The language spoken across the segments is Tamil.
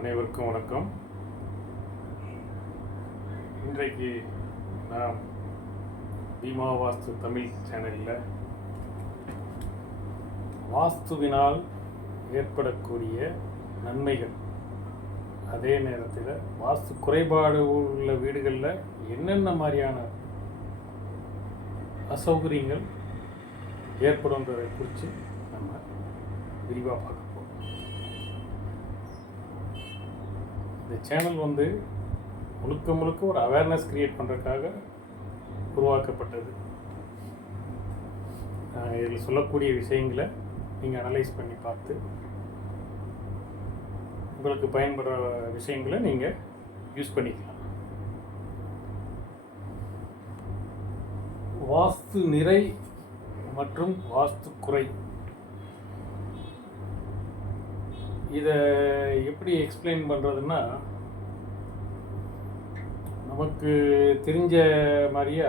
அனைவருக்கும் வணக்கம். இன்றைக்கு நாம் பீமா வாஸ்து தமிழ் சேனலில் வாஸ்துவினால் ஏற்படக்கூடிய நன்மைகள், அதே நேரத்தில் வாஸ்து குறைபாடு உள்ள வீடுகளில் என்னென்ன மாதிரியான அசௌகரியங்கள் ஏற்படும்ன்றதை குறித்து நம்ம விரிவாக பார்க்க போகிறோம். இந்த சேனல் முழுக்க ஒரு அவேர்னஸ் கிரியேட் பண்ணுறதுக்காக உருவாக்கப்பட்டது. இதில் சொல்லக்கூடிய விஷயங்களை நீங்கள் அனலைஸ் பண்ணி பார்த்து உங்களுக்கு பயன்படுற விஷயங்களை நீங்கள் யூஸ் பண்ணிக்கலாம். வாஸ்து நிறை மற்றும் வாஸ்து குறை, இதை எப்படி எக்ஸ்பிளைன் பண்ணுறதுன்னா, நமக்கு தெரிஞ்ச மாதிரியா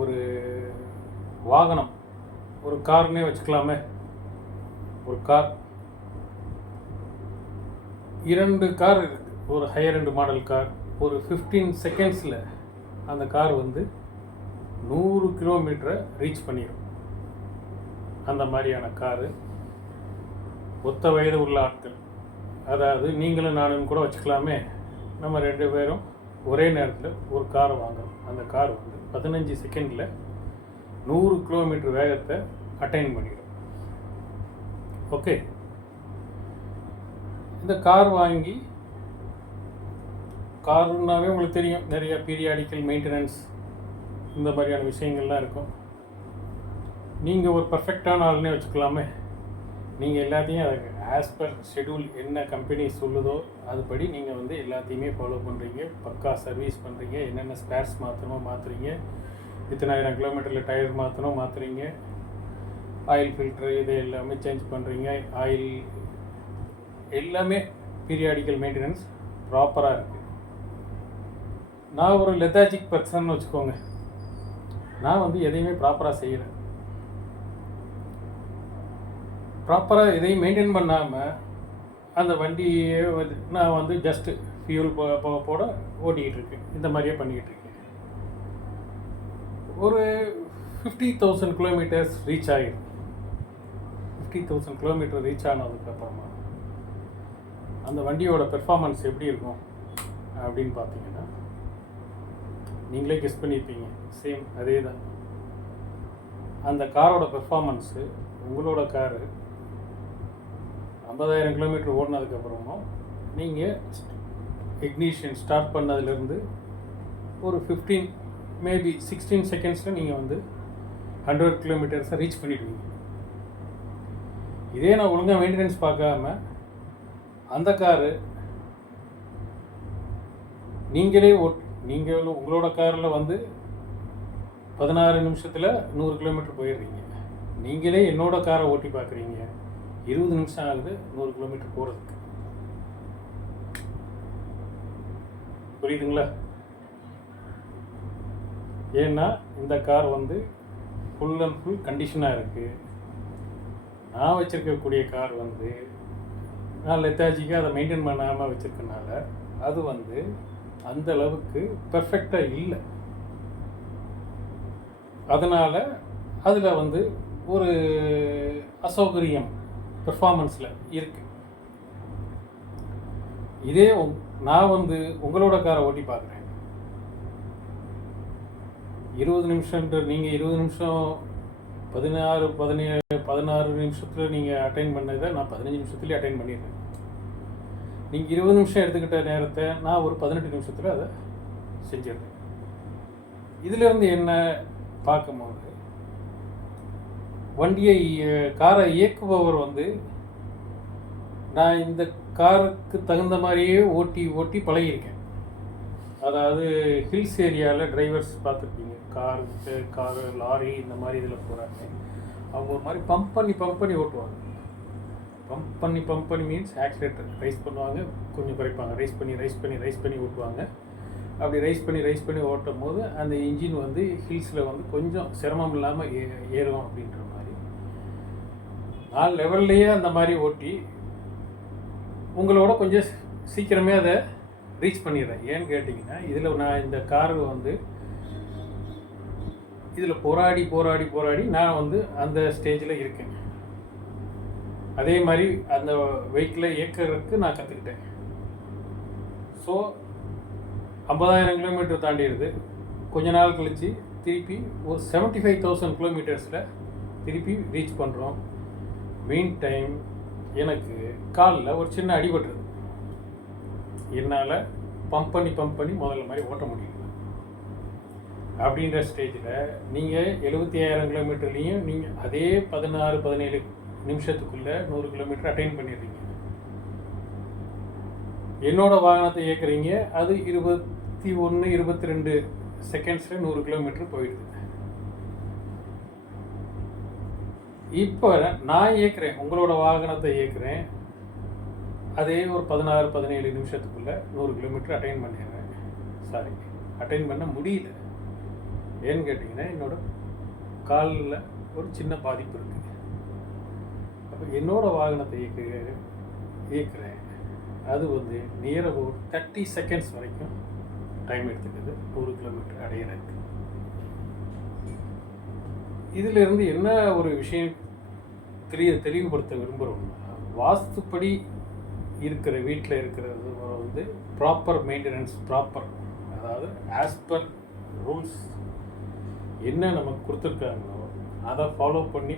ஒரு வாகனம், ஒரு கார்னே வச்சுக்கலாமே. ஒரு கார், 2 கார் இருக்குது. ஒரு ஹையர் எண்ட் மாடல் கார். ஒரு 15 செகண்ட்ஸில் அந்த கார் 100 கிலோமீட்டரை ரீச் பண்ணிடும். அந்த மாதிரியான காரு ஒத்த வயது உள்ள ஆட்கள், அதாவது நீங்களும் நானும் கூட வச்சுக்கலாமே, நம்ம 2 பேரும் ஒரே நேரத்தில் ஒரு காரை வாங்குறோம். அந்த கார் 15 செகண்டில் 100 கிலோமீட்டர் வேகத்தை அட்டைன் பண்ணிடும். ஓகே, இந்த கார் வாங்கி, காருன்னாவே உங்களுக்கு தெரியும், நிறைய பீரியாடிக்கல் மெயின்டெனன்ஸ் இந்த மாதிரியான விஷயங்கள்லாம் இருக்கும். நீங்கள் ஒரு பர்ஃபெக்டான ஆளுன்னே வச்சுக்கலாமே. நீங்கள் எல்லாத்தையும் அதுக்கு ஆஸ் பர் ஷெடியூல் என்ன கம்பெனி சொல்லுதோ அதுபடி நீங்கள் எல்லாத்தையுமே ஃபாலோ பண்ணுறீங்க. பக்கா சர்வீஸ் பண்ணுறீங்க. என்னென்ன ஸ்பேர்ஸ் மாற்றணுமோ மாற்றுறீங்க. இத்தனை 1000 கிலோமீட்டரில் டயர் மாற்றணும் மாற்றுறீங்க. ஆயில் ஃபில்ட்ரு இது எல்லாமே சேஞ்ச் பண்ணுறீங்க. ஆயில் எல்லாமே பீரியாடிக்கல் மெயின்டெனன்ஸ் ப்ராப்பராக இருக்குது. நான் ஒரு லெத்தாஜிக் பர்சன் வச்சுக்கோங்க. நான் எதையுமே ப்ராப்பராக செய்கிறேன். ப்ராப்பராக எதையும் மெயின்டைன் பண்ணாமல் அந்த வண்டியை நான் ஜஸ்ட்டு ஃபியூல் போட ஓட்டிக்கிட்டு இருக்கேன். இந்த மாதிரியே பண்ணிக்கிட்டு இருக்கேன். ஒரு 50,000 கிலோமீட்டர்ஸ் ரீச் ஆகிடும். 50,000 கிலோமீட்டர் ரீச் ஆனதுக்கப்புறமா அந்த வண்டியோட பெர்ஃபார்மன்ஸ் எப்படி இருக்கும் அப்படின்னு பார்த்தீங்கன்னா, நீங்களே கெஸ் பண்ணியிருப்பீங்க. சேம் அதே தான். அந்த காரோட பெர்ஃபார்மன்ஸு, உங்களோட காரு 50,000 கிலோமீட்டர் ஓடினதுக்கப்புறமும் நீங்கள் இக்னிஷன் ஸ்டார்ட் பண்ணதுலேருந்து ஒரு 15 மேபி 16 செகண்ட்ஸில் நீங்கள் 100 கிலோமீட்டர்ஸை ரீச் பண்ணிடுவீங்க. இதே நான் ஒழுங்காக மெயின்டெனன்ஸ் பார்க்காம அந்த காரு நீங்கள் உங்களோட காரில் 16 நிமிஷத்தில் 100 கிலோமீட்டர் போயிடுறீங்க. நீங்களே என்னோட காரை ஓட்டி பார்க்குறீங்க, 20 நிமிஷம் ஆகுது 100 கிலோமீட்டர் போகிறதுக்கு. புரியுதுங்களா? ஏன்னா இந்த கார் ஃபுல் அண்ட் ஃபுல் கண்டிஷனாக இருக்குது. நான் வச்சுருக்கக்கூடிய கார் நான் லெத்தாஜிக்காக அதை மெயின்டைன் பண்ணாமல் வச்சுருக்கனால அது அந்த அளவுக்கு பெர்ஃபெக்டாக இல்லை. அதனால் அதில் ஒரு அசௌகரியம் பெர்ஃபார்மன்ஸில் இருக்குது. இதே நான் உங்களோட காரை ஓட்டி பார்க்குறேன். 20 நிமிஷம்ன்ற நீங்கள் 20 நிமிஷம் 16 நிமிஷத்தில் நீங்கள் அட்டைன் பண்ணதை நான் 15 நிமிஷத்துலேயே அட்டைன் பண்ணிடுறேன். நீங்கள் 20 நிமிஷம் எடுத்துக்கிட்ட நேரத்தை நான் ஒரு 18 நிமிஷத்தில் அதை செஞ்சிடுறேன். இதிலேருந்து என்ன பார்க்கும்போது, காரை இயக்குபவர் நான் இந்த காருக்கு தகுந்த மாதிரியே ஓட்டி பழகியிருக்கேன். அதாவது ஹில்ஸ் ஏரியாவில் டிரைவர்ஸ் பார்த்துருப்பீங்க, காரு லாரி இந்த மாதிரி இதில் போகிறாங்க. அவங்க ஒரு மாதிரி பம்ப் பண்ணி ஓட்டுவாங்க. பம்ப் பண்ணி மீன்ஸ் ஆக்சிலேட்டர் ரைஸ் பண்ணுவாங்க, கொஞ்சம் குறைப்பாங்க, ரைஸ் பண்ணி ஓட்டுவாங்க. அப்படி ரைஸ் பண்ணி ஓட்டும் போது அந்த இன்ஜின் ஹில்ஸில் கொஞ்சம் சிரமம் இல்லாமல் ஏறும் அப்படின்ற மாதிரி. நான் லெவல்லையே அந்த மாதிரி ஓட்டி உங்களோட கொஞ்சம் சீக்கிரமே அதை ரீச் பண்ணிடுறேன். ஏன்னு கேட்டிங்கன்னா, இதில் நான் இந்த கார் வந்து இதில் போராடி நான் வந்து அந்த ஸ்டேஜில் இருக்கேன். அதே மாதிரி அந்த வெஹிக்கிளை இயக்கிறதுக்கு நான் கற்றுக்கிட்டேன். ஸோ 50,000 கிலோமீட்டர் தாண்டிடுது. கொஞ்ச நாள் கழித்து திருப்பி ஒரு 75,000 கிலோமீட்டர்ஸில் திருப்பி ரீச் பண்ணுறோம். மீன் டைம் எனக்கு காலில் ஒரு சின்ன அடிபட்டுருது. என்னால் பம்ப் பண்ணி முதல்ல மாதிரி ஓட்ட முடியல. அப்படின்ற ஸ்டேஜில் நீங்கள் 75,000 கிலோமீட்டர்லேயும் நீங்கள் அதே 16-17 நிமிஷத்துக்குள்ளே 100 கிலோமீட்டர் அட்டைன் பண்ணிடுறீங்க. என்னோடய வாகனத்தை இயக்குறீங்க, அது 21-22 செகண்ட்ஸில் 100 கிலோமீட்டர் போயிடுது. இப்போ நான் இயக்குறேன், உங்களோட வாகனத்தை இயக்குறேன், அதே ஒரு 16-17 நிமிஷத்துக்குள்ளே 100 கிலோமீட்டர் அட்டைன் பண்ணிடுறேன். அட்டைன் பண்ண முடியல. ஏன்னு கேட்டிங்கன்னா, என்னோடய காலில் ஒரு சின்ன பாதிப்பு இருக்குது. அப்போ என்னோடய வாகனத்தை இயக்குறேன், அது வந்து நியராக ஒரு 30 செகண்ட்ஸ் வரைக்கும் டைம் எடுத்துக்குது 100 கிலோமீட்டர் அடையிறதுக்கு. இதிலிருந்து என்ன ஒரு விஷயம் தெளிவுபடுத்த விரும்புகிறோம்னா, வாஸ்துப்படி இருக்கிற வீட்டில் இருக்கிறது வந்து ப்ராப்பர் மெயின்டெனன்ஸ், அதாவது ஆஸ் பர் ரூல்ஸ் என்ன நமக்கு கொடுத்துருக்காங்களோ அதை ஃபாலோ பண்ணி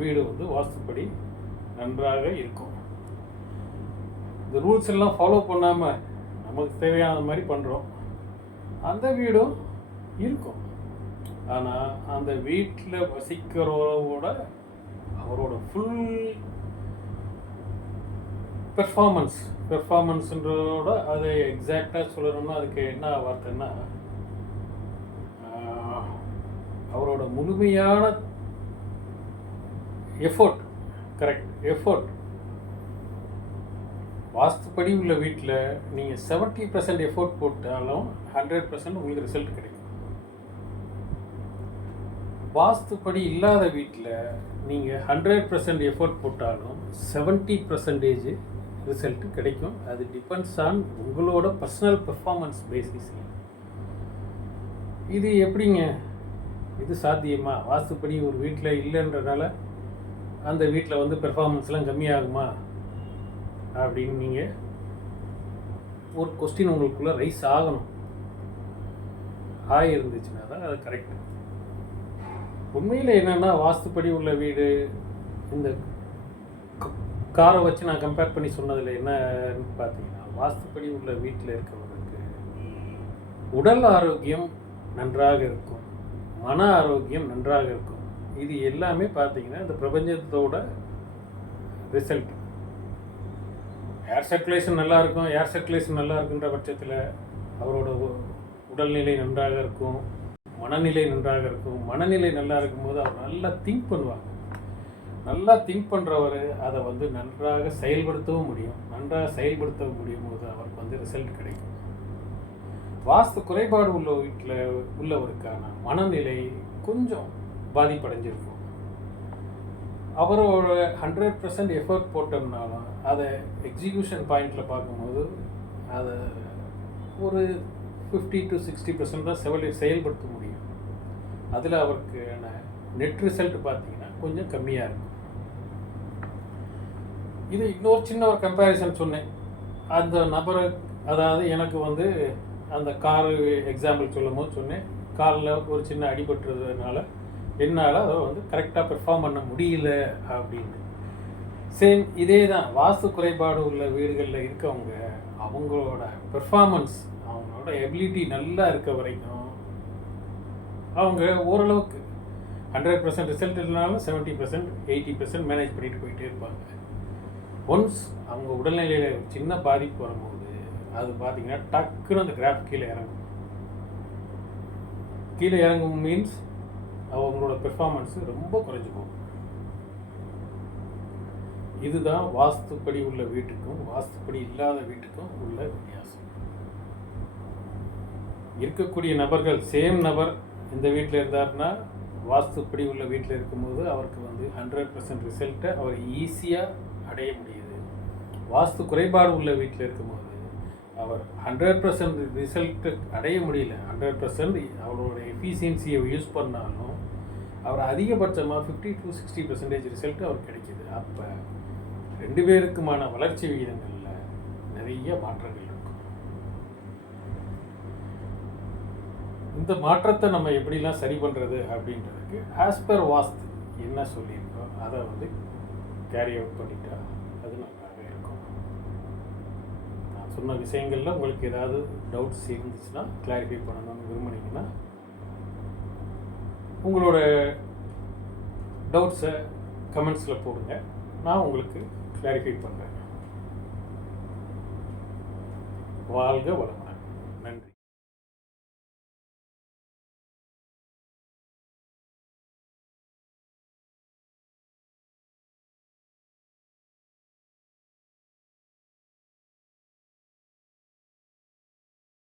வீடு வந்து வாஸ்துப்படி நன்றாக இருக்கும். இந்த ரூல்ஸ் எல்லாம் ஃபாலோ பண்ணாமல் நமக்கு தேவையான மாதிரி பண்ணுறோம், அந்த வீடும் இருக்கும். ஆனால் அந்த வீட்டில் வசிக்கிறவரோட அவரோட ஃபுல் பெர்ஃபார்மன்ஸுன்றதோட அதை எக்ஸாக்டாக சொல்லணும்னா அதுக்கு என்ன வார்த்தைன்னா, அவரோட முழுமையான எஃபோர்ட் வாஸ்துப்படி உள்ள வீட்டில் நீங்கள் 70% எஃபோர்ட் போட்டாலும் 100% உங்களுக்கு ரிசல்ட் கிடைக்கும். வாஸ்துப்படி இல்லாத வீட்டில் நீங்கள் 100% எஃபோர்ட் போட்டாலும் 70% ரிசல்ட் கிடைக்கும். அது டிபெண்ட்ஸ் ஆன் உங்களோட பர்சனல் பெர்ஃபார்மன்ஸ் பேசிஸ். இது எப்படிங்க, இது சாத்தியமா? வாஸ்துப்படி ஒரு வீட்டில் இல்லைன்றனால அந்த வீட்டில் வந்து பெர்ஃபார்மன்ஸ்லாம் கம்மியாகுமா அப்படின்னு நீங்கள் ஒரு கொஸ்டின் உங்களுக்குள்ளே ரைஸ் ஆகணும். இருந்துச்சுன்னா தான் அது கரெக்ட். உண்மையில் என்னென்னா, வாஸ்துப்படி உள்ள வீடு, இந்த காரை வச்சு நான் கம்பேர் பண்ணி சொன்னதில் என்னன்னு பார்த்தீங்கன்னா, வாஸ்துப்படி உள்ள வீட்டில் இருக்கிறவங்களுக்கு உடல் ஆரோக்கியம் நன்றாக இருக்கும், மன ஆரோக்கியம் நன்றாக இருக்கும். இது எல்லாமே பார்த்தீங்கன்னா இந்த பிரபஞ்சத்தோட ரிசல்ட். ஏர் சர்க்குலேஷன் நல்லா இருக்குன்ற பட்சத்தில் அவரோட உடல்நிலை நன்றாக இருக்கும், மனநிலை நன்றாக இருக்கும். மனநிலை நல்லா இருக்கும்போது அவர் நல்லா திங்க் பண்ணுவாங்க. நல்லா திங்க் பண்ணுறவர் அதை வந்து நன்றாக செயல்படுத்தவும் முடியும் போது அவருக்கு வந்து ரிசல்ட் கிடைக்கும். வாஸ்து குறைபாடு உள்ள வீட்டில் உள்ளவருக்கான மனநிலை கொஞ்சம் பாதிப்படைஞ்சிருக்கும். அவரோட 100% எஃபர்ட் போட்டோம்னாலும் அதை எக்ஸிக்யூஷன் பாயிண்டில் பார்க்கும்போது அதை ஒரு 50-60% தான் செயல்படுத்த முடியும். அதில் அவருக்கு நெட் ரிசல்ட் பார்த்தீங்கன்னா கொஞ்சம் கம்மியாக இருக்கும். இது இன்னொரு சின்ன ஒரு கம்பேரிசன் சொன்னேன். அந்த நபரை, அதாவது எனக்கு வந்து அந்த காரு எக்ஸாம்பிள் சொல்லும் போது சொன்னேன், காலில் ஒரு சின்ன அடிபட்டுறதுனால என்னால் அதை வந்து கரெக்டாக பெர்ஃபார்ம் பண்ண முடியல அப்படின்னு. சேம் இதே தான் வாஸ்து குறைபாடு உள்ள வீடுகளில் இருக்கவங்க, அவங்களோட பெர்ஃபார்மன்ஸ், அவங்களோட எபிலிட்டி நல்லா இருக்க வரைக்கும் அவங்க ஓரளவுக்கு 100% ரிசல்ட் இல்லைனாலும் 70%, 80% மேனேஜ் பண்ணிட்டு போயிட்டே இருப்பாங்க. ஒன்ஸ் அவங்க உடல்நிலையில் சின்ன பாதிப்பு வரும்போது அது பார்த்தீங்கன்னா டக்குன்னு அந்த கிராஃப் கீழே இறங்கும் மீன்ஸ் அவங்களோட பெர்ஃபார்மன்ஸு ரொம்ப குறைஞ்சி போகும். இதுதான் வாஸ்துப்படி உள்ள வீட்டுக்கும் வாஸ்துப்படி இல்லாத வீட்டுக்கும் உள்ள வித்தியாசம். இருக்கக்கூடிய நபர்கள், சேம் நபர் இந்த வீட்டில் இருந்தார்னா வாஸ்துப்படி உள்ள வீட்டில் இருக்கும்போது அவருக்கு வந்து 100% ரிசல்ட்டை அவர் ஈஸியாக அடைய முடியுது. வாஸ்து குறைபாடு உள்ள வீட்டில் இருக்கும்போது அவர் 100% ரிசல்ட்டு அடைய முடியல. 100% அவரோட எஃபிஷியன்சியை யூஸ் பண்ணாலும் அவர் அதிகபட்சமாக 50 to 60% ரிசல்ட்டு அவர் கிடைக்கிது. அப்போ 2 பேருக்குமான வளர்ச்சி விகிதங்களில் நிறைய மாற்றங்கள் இருக்கும். இந்த மாற்றத்தை நம்ம எப்படிலாம் சரி பண்ணுறது அப்படின்றதுக்கு ஆஸ் பர் வாஸ்து என்ன சொல்லியிருக்கோம் அதை வந்து கேரி அவுட் பண்ணிட்டா அது நல்லாவே இருக்கும். நான் சொன்ன விஷயங்களில் உங்களுக்கு ஏதாவது டவுட்ஸ் இருந்துச்சுன்னா கிளாரிஃபை பண்ணணும்னு விரும்புனீங்கன்னா உங்களோட டவுட்ஸை கமெண்ட்ஸில் போடுங்க, நான் உங்களுக்கு கிளாரிஃபை பண்ணுறேன். வாழ்க வளமுடன். நன்றி.